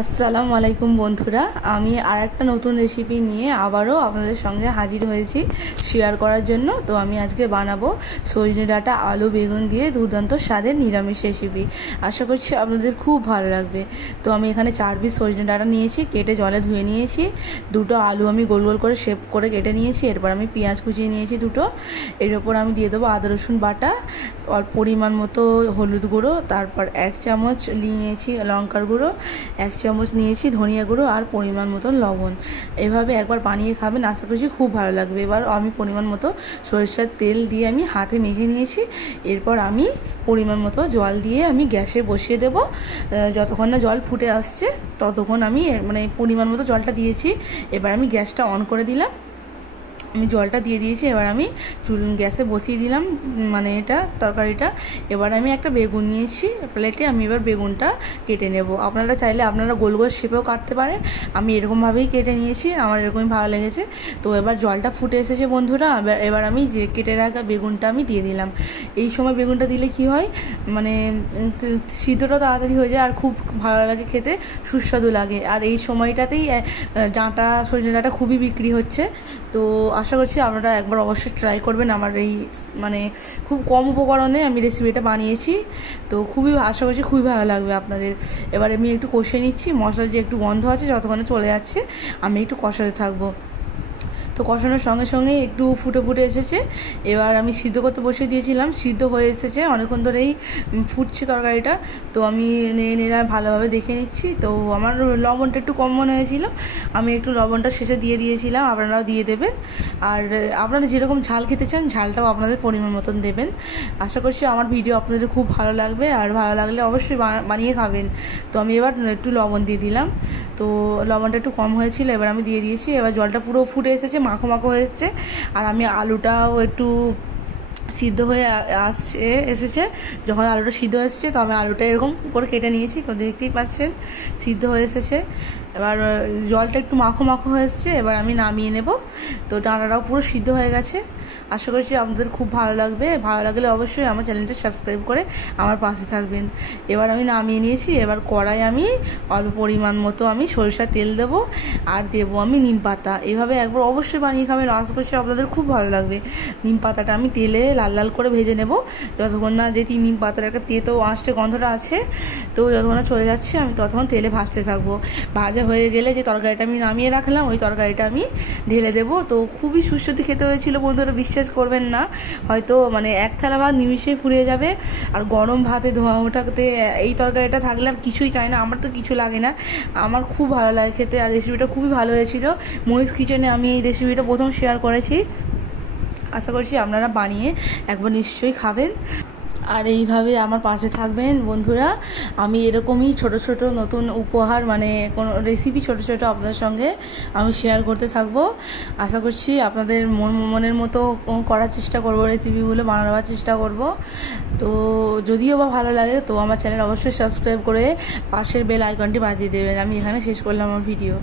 আসসালামু আলাইকুম বন্ধুরা, আমি আরেকটা নতুন রেসিপি নিয়ে আবারও আপনাদের সঙ্গে হাজির হয়েছি শেয়ার করার জন্য। তো আমি আজকে বানাবো সজনে ডাঁটা আলু বেগুন দিয়ে দুর্দান্ত স্বাদের নিরামিষ রেসিপি। আশা করছি আপনাদের খুব ভালো লাগবে। তো আমি এখানে 4 পিস সজনে ডাঁটা নিয়েছি, কেটে জলে ধুয়ে নিয়েছি। দুটো আলু আমি গোল গোল করে শেপ করে কেটে নিয়েছি। এরপর আমি পেঁয়াজ কুচিয়ে নিয়েছি দুটো। এর ওপর আমি দিয়ে দেবো আদা রসুন বাটা, আর পরিমাণ মতো হলুদ গুঁড়ো, তারপর 1 চামচ নিয়েছি লঙ্কার গুঁড়ো, 1 চামচ নিয়েছি ধনিয়া গুঁড়ো, আর পরিমাণ মতন লবণ। এভাবে একবার বানিয়ে খাবেন, আশা করছি খুব ভালো লাগবে। এবার আমি পরিমাণ মতো সরিষার তেল দিয়ে আমি হাতে মেখে নিয়েছি। এরপর আমি পরিমাণ মতো জল দিয়ে আমি গ্যাসে বসিয়ে দেব। যতক্ষণ না জল ফুটে আসছে ততক্ষণ আমি পরিমাণ মতো জলটা দিয়েছি। এবার আমি গ্যাসটা অন করে দিলাম। আমি জলটা দিয়ে দিয়েছি। এবার আমি গ্যাসে বসিয়ে দিলাম তরকারিটা। এবার আমি একটা বেগুন নিয়েছি প্লেটে, আমি এবার বেগুনটা কেটে নেব। আপনারা চাইলে আপনারা গোল গোল শেপেও কাটতে পারেন। আমি এরকমভাবেই কেটে নিয়েছি, আমার এরকমই ভালো লেগেছে। তো এবার জলটা ফুটে এসেছে বন্ধুরা। এবার আমি যে কেটে রাখা বেগুনটা আমি দিয়ে দিলাম। এই সময় বেগুনটা দিলে কি হয়, সিদ্ধটা তাড়াতাড়ি হয়ে যায় আর খুব ভালো লাগে খেতে, সুস্বাদু লাগে। আর এই সময়টাতেই সজনে ডাঁটা খুবই বিক্রি হচ্ছে। তো আশা করছি আপনারা একবার অবশ্যই ট্রাই করবেন। আমার এই খুব কম উপকরণে আমি রেসিপিটা বানিয়েছি। তো আশা করছি খুবই ভালো লাগবে আপনাদের। এবার আমি একটু কষে নিচ্ছি, মশলার যে একটু গন্ধ আছে যতক্ষণে চলে যাচ্ছে আমি একটু কষাতে থাকবো। তো কষানোর সঙ্গে সঙ্গে একটু ফুটে এসেছে। এবার আমি সিদ্ধ করতে বসিয়ে দিয়েছিলাম, সিদ্ধ হয়ে এসেছে, অনেকক্ষণ ধরেই ফুটছে তরকারিটা। তো আমি নেড়ে ভালোভাবে দেখে নিচ্ছি। তো আমার লবণটা একটু কম মনে হয়েছিল, আমি একটু লবণটা শেষে দিয়ে দিয়েছিলাম, আপনারাও দিয়ে দেবেন। আর আপনারা যেরকম ঝাল খেতে চান ঝালটাও আপনাদের পরিমাণ মতন দেবেন। আশা করছি আমার ভিডিও আপনাদের খুব ভালো লাগবে, আর ভালো লাগলে অবশ্যই বানিয়ে খাবেন। তো আমি এবার একটু লবণ দিয়ে দিলাম। তো লবণটা একটু কম হয়েছিল, এবার আমি দিয়ে দিয়েছি। এবার জলটা পুরো ফুটে এসেছে, মাখো মাখো হয়ে এসেছে। আর আমি আলুটাও একটু সিদ্ধ হয়ে এসেছে। যখন আলুটা সিদ্ধ এসেছে তো আমি আলুটা এরকম করে কেটে নিয়েছি। তো দেখতেই পাচ্ছেন সিদ্ধ হয়ে এসেছে। এবার জলটা একটু মাখো মাখো হয়ে এসেছে, এবার আমি নামিয়ে নেব। তো ডাঁটাটাও পুরো সিদ্ধ হয়ে গেছে। আশা করছি আপনাদের খুব ভালো লাগবে। ভালো লাগলে অবশ্যই আমার চ্যানেলটা সাবস্ক্রাইব করে আমার পাশে থাকবেন। এবার আমি নামিয়ে নিয়েছি। এবার কড়াই আমি অল্প পরিমাণ মতো আমি সরিষার তেল দেবো, আর দেবো আমি নিম পাতা। এভাবে একবার অবশ্যই বানিয়ে খাবেন, আশা করছি আপনাদের খুব ভালো লাগবে। নিম পাতাটা আমি তেলে লাল লাল করে ভেজে নেব, যতক্ষণ না যেটি নিম পাতার একটা তেতো আঁশটে গন্ধটা আছে। তো যতক্ষণ না চলে যাচ্ছে আমি ততক্ষণ তেলে ভাজতে থাকবো। ভাজা হয়ে গেলে যে তরকারিটা আমি নামিয়ে রাখলাম ওই তরকারিটা আমি ঢেলে দেবো। তো খুবই সুস্বাদু খেতে হয়েছিল বন্ধুরা, বিশ্বাস করবেন না। হয়তো এক থালা ভাত নিমিষেই ফুরিয়ে যাবে। আর গরম ভাতে ধোঁয়া ওঠাতে এই তরকারিটা থাকলে আর কিছুই চাই না, আমার তো কিছু লাগে না, আমার খুব ভালো লাগে খেতে। আর রেসিপিটা খুবই ভালো হয়েছিল। মহিষ কিচেনে আমি এই রেসিপিটা প্রথম শেয়ার করেছি। আশা করছি আপনারা বানিয়ে একবার নিশ্চয়ই খাবেন। আর এইভাবে আমার পাশে থাকবেন বন্ধুরা। আমি এরকমই ছোট ছোট নতুন উপহার কোনো রেসিপি ছোট ছোট আপনাদের সঙ্গে আমি শেয়ার করতে থাকবো। আশা করছি আপনাদের মনের মতো করার চেষ্টা করব, রেসিপিগুলো বানানোর চেষ্টা করব। তো যদিও বা ভালো লাগে তো আমার চ্যানেল অবশ্যই সাবস্ক্রাইব করে পাশের বেল আইকনটি বাজিয়ে দেবেন। আমি এখানে শেষ করলাম আমার ভিডিও।